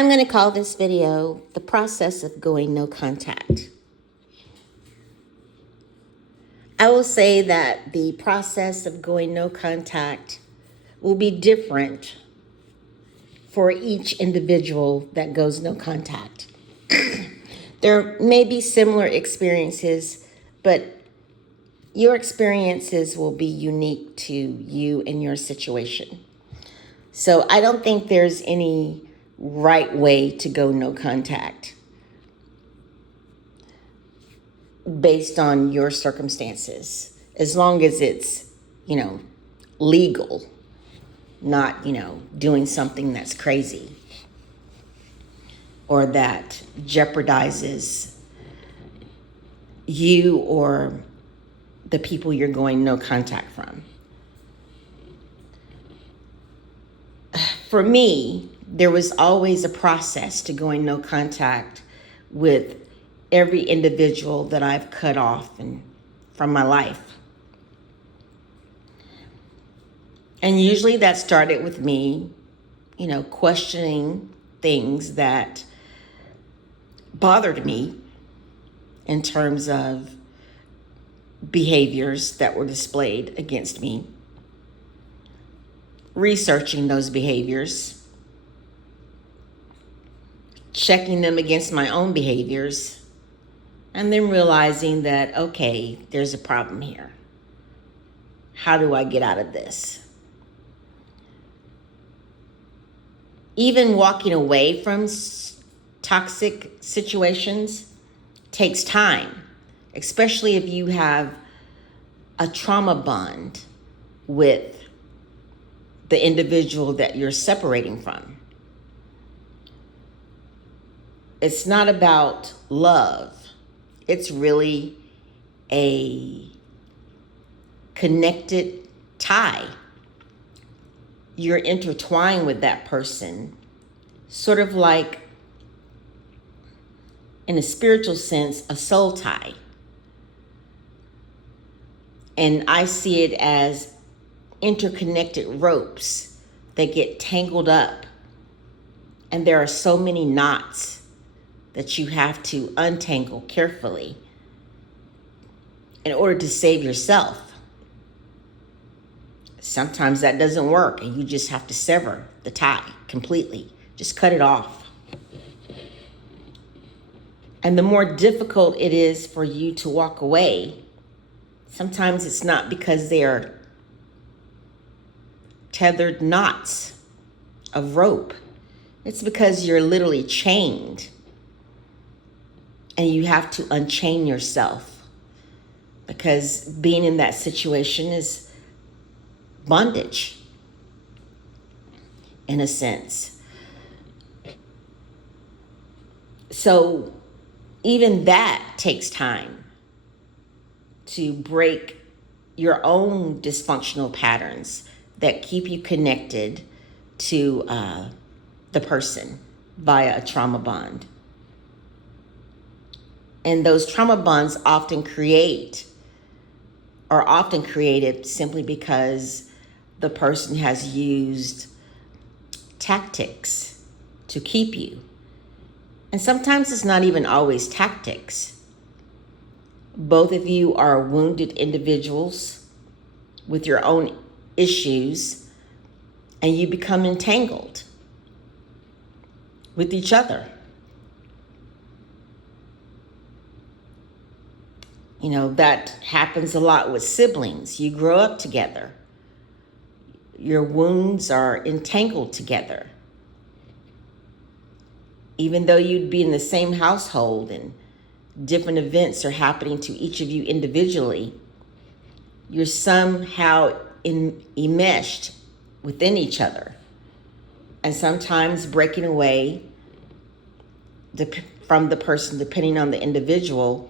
I'm going to call this video The Process of Going No Contact. I will say that the process of going no contact will be different for each individual that goes no contact. There may be similar experiences, but your experiences will be unique to you and your situation. So I don't think there's any right way to go no contact based on your circumstances, as long as it's, legal, not, doing something that's crazy or that jeopardizes you or the people you're going no contact from. For me, there was always a process to going no contact with every individual that I've cut off from my life. And usually that started with me, questioning things that bothered me in terms of behaviors that were displayed against me, researching those behaviors, checking them against my own behaviors, and then realizing that, okay, there's a problem here. How do I get out of this? Even walking away from toxic situations takes time, especially if you have a trauma bond with the individual that you're separating from. It's not about love. It's really a connected tie. You're intertwined with that person, sort of like, in a spiritual sense, a soul tie. And I see it as interconnected ropes that get tangled up. And there are so many knots that you have to untangle carefully in order to save yourself. Sometimes that doesn't work and you just have to sever the tie completely. Just cut it off. And the more difficult it is for you to walk away, sometimes it's not because they are tethered knots of rope. It's because you're literally chained and you have to unchain yourself, because being in that situation is bondage in a sense. So even that takes time to break your own dysfunctional patterns that keep you connected to the person via a trauma bond. And those trauma bonds are often created simply because the person has used tactics to keep you. And sometimes it's not even always tactics. Both of you are wounded individuals with your own issues, and you become entangled with each other. That happens a lot with siblings. You grow up together. Your wounds are entangled together. Even though you'd be in the same household and different events are happening to each of you individually, you're somehow enmeshed within each other. And sometimes breaking away from the person, depending on the individual,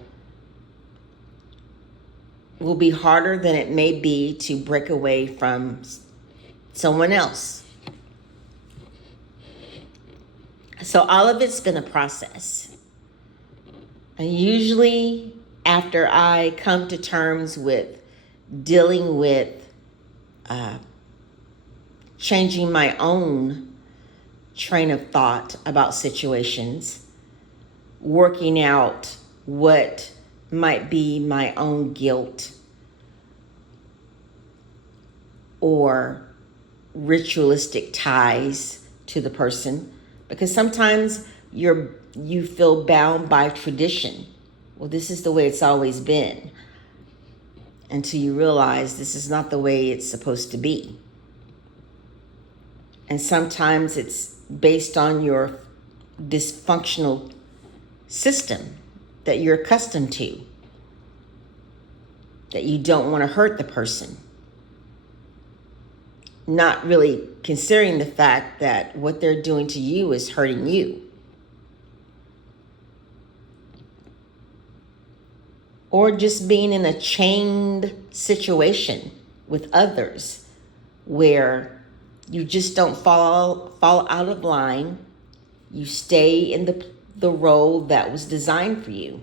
will be harder than it may be to break away from someone else. So all of it's been a process. And usually after I come to terms with dealing with changing my own train of thought about situations, working out what might be my own guilt or ritualistic ties to the person, because sometimes you feel bound by tradition. Well, this is the way it's always been, until you realize this is not the way it's supposed to be. And sometimes it's based on your dysfunctional system that you're accustomed to, that you don't want to hurt the person, not really considering the fact that what they're doing to you is hurting you. Or just being in a chained situation with others where you just don't fall out of line. You stay in the role that was designed for you.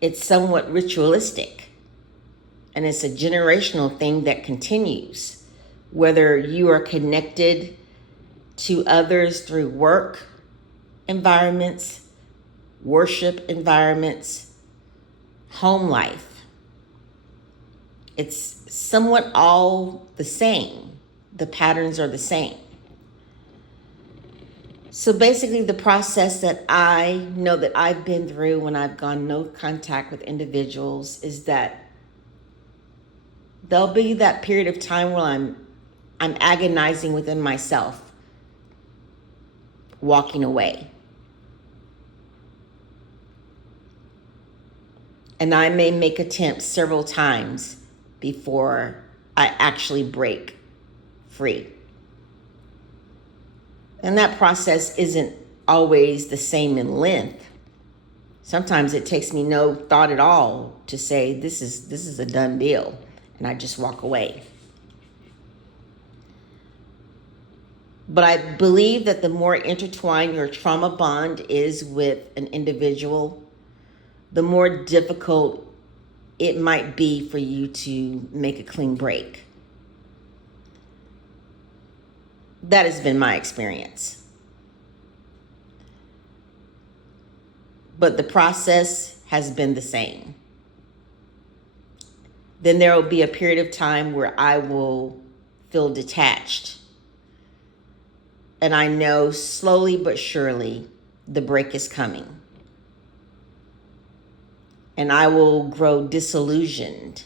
It's somewhat ritualistic, and it's a generational thing that continues. Whether you are connected to others through work environments, worship environments, home life, it's somewhat all the same. The patterns are the same. So basically, the process that I know that I've been through when I've gone no contact with individuals is that there'll be that period of time where I'm agonizing within myself, walking away. And I may make attempts several times before I actually break free. And that process isn't always the same in length. Sometimes it takes me no thought at all to say, this is a done deal, and I just walk away. But I believe that the more intertwined your trauma bond is with an individual, the more difficult it might be for you to make a clean break. That has been my experience. But the process has been the same. Then there will be a period of time where I will feel detached. And I know slowly but surely the break is coming. And I will grow disillusioned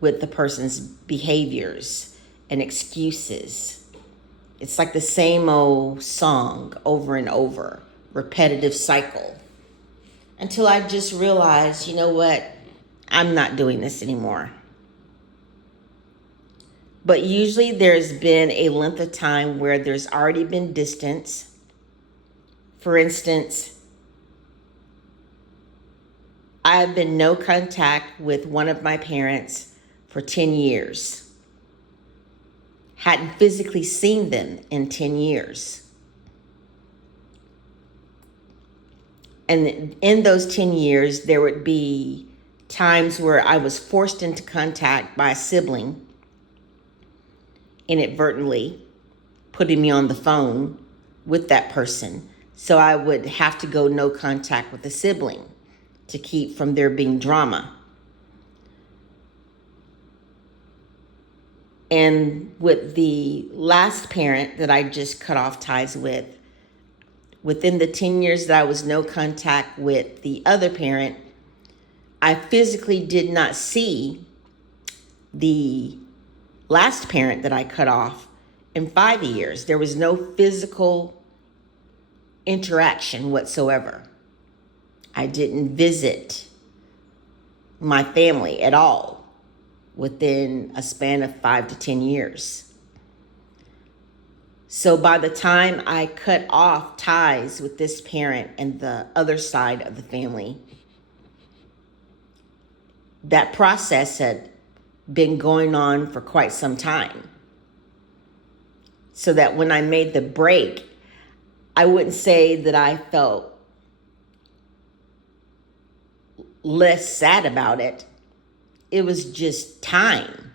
with the person's behaviors and excuses. It's like the same old song over and over, repetitive cycle. Until I just realize, you know what? I'm not doing this anymore. But usually there's been a length of time where there's already been distance. For instance, I've been no contact with one of my parents for 10 years. Hadn't physically seen them in 10 years. And in those 10 years, there would be times where I was forced into contact by a sibling, inadvertently putting me on the phone with that person. So I would have to go no contact with the sibling to keep from there being drama. And with the last parent that I just cut off ties with, within the 10 years that I was no contact with the other parent, I physically did not see the last parent that I cut off in 5 years. There was no physical interaction whatsoever. I didn't visit my family at all within a span of 5 to 10 years. So by the time I cut off ties with this parent and the other side of the family, that process had been going on for quite some time. So that when I made the break, I wouldn't say that I felt less sad about it. It was just time.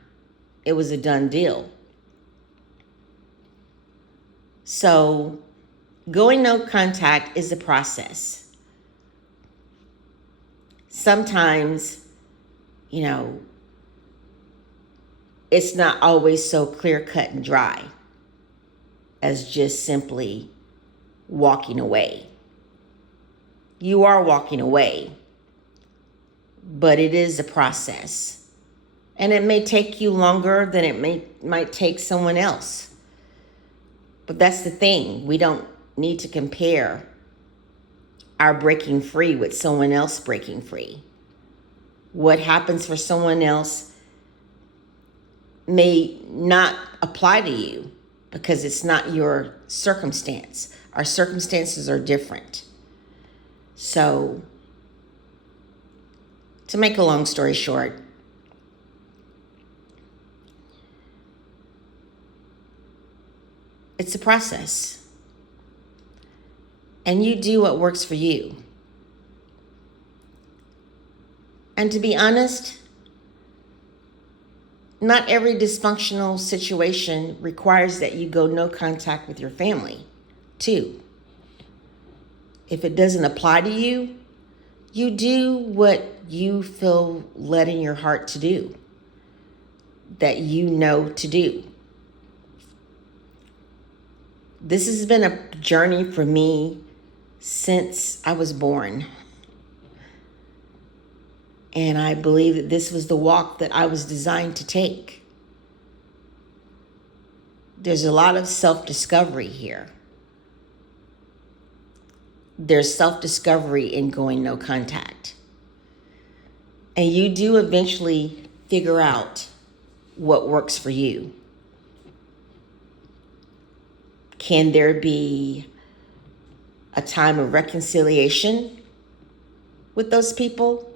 It was a done deal. So going no contact is a process. Sometimes, you know, it's not always so clear cut and dry as just simply walking away. You are walking away, but it is a process. And it may take you longer than might take someone else. But that's the thing. We don't need to compare our breaking free with someone else breaking free. What happens for someone else may not apply to you because it's not your circumstance. Our circumstances are different. So, to make a long story short, it's a process. And you do what works for you. And to be honest, not every dysfunctional situation requires that you go no contact with your family, too. If it doesn't apply to you, you do what you feel led in your heart to do, that you know to do. This has been a journey for me since I was born. And I believe that this was the walk that I was designed to take. There's a lot of self-discovery here. There's self-discovery in going no contact. And you do eventually figure out what works for you. Can there be a time of reconciliation with those people?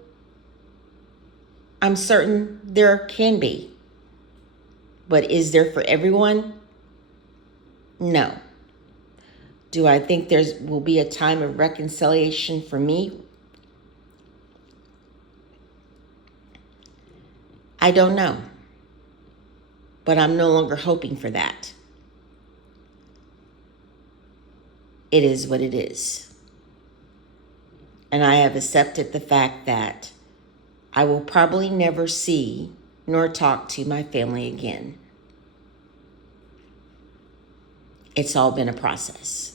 I'm certain there can be. But is there for everyone? No. Do I think there will be a time of reconciliation for me? I don't know. But I'm no longer hoping for that. It is what it is. And I have accepted the fact that I will probably never see nor talk to my family again. It's all been a process.